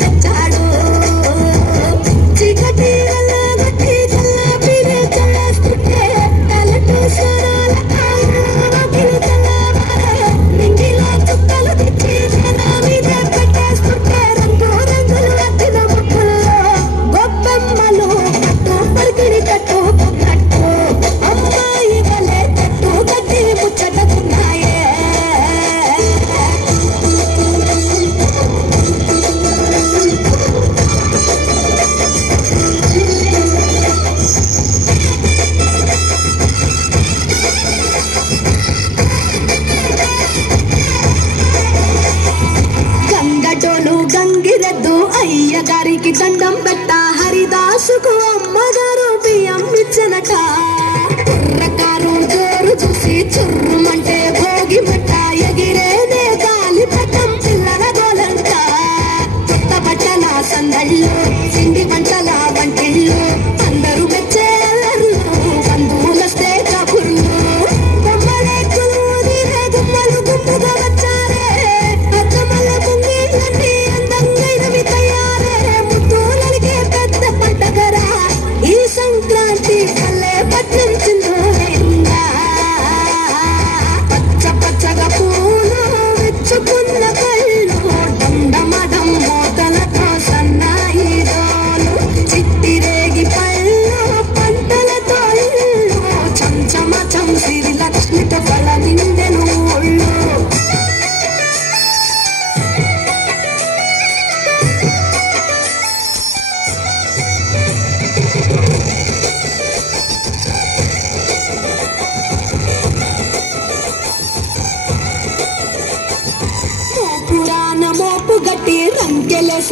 తెచ్చాడు చీకటి వెళ్ళగొట్టి చల్లాపిరి చల్లేస్తుంటే తలటు స్వరాల ఆగిలి తెల్లవారే నింగిలో చుక్కలు తెచ్చి నా మీద పెట్టేస్తుంటే రంగు రంగులు అద్దిన ముక్కుల్లో గొప్పమ్మలు కట్టు పరికిడి కట్టు కట్టు అమ్మాయి వలే కట్టు కట్టి ముచ్చటకున్నాయే గంగటోలు గంగిరెద్దు అయ్యగారికి దండం పెట్ట హరిదాసుకు అమ్మగారు బియ్యం ఇచ్చనట కుర్రకారు జోరు చూసి చుర్రుమంటే భోగి మట్ట ఎగిరేదే గాలి పట్టం పిల్లల గోలంట కొత్త బట్టల సందళ్ళు సిండి వంటల వంటిళ్ళు అందరూ మెచ్చే అల్లర్లు బంధువులస్తే కబుర్లు బొమ్మలేకులు నీరే గుమ్మలు గుంపుగా వచ్చారే అద్దమల కుంగిళ్ళన్నీ అందంగైనవి తయారే ముద్దులలిగే పెద్ద పండగరా ఈ సంక్రాంతి పల్లె పట్నం చిందులైందా పచ్చ పచ్చగా పూలు విచ్చుకున్న కళ్ళు డండమడం మోతలతో సన్నాయి డోలు చిట్టిరేగి పళ్ళు పంటలతో ఇల్లు చంచమచం సిరి లక్ష్మితో కళ నిండెను ఒళ్ళు పురాణ మోపు గట్టి రంకెలేసే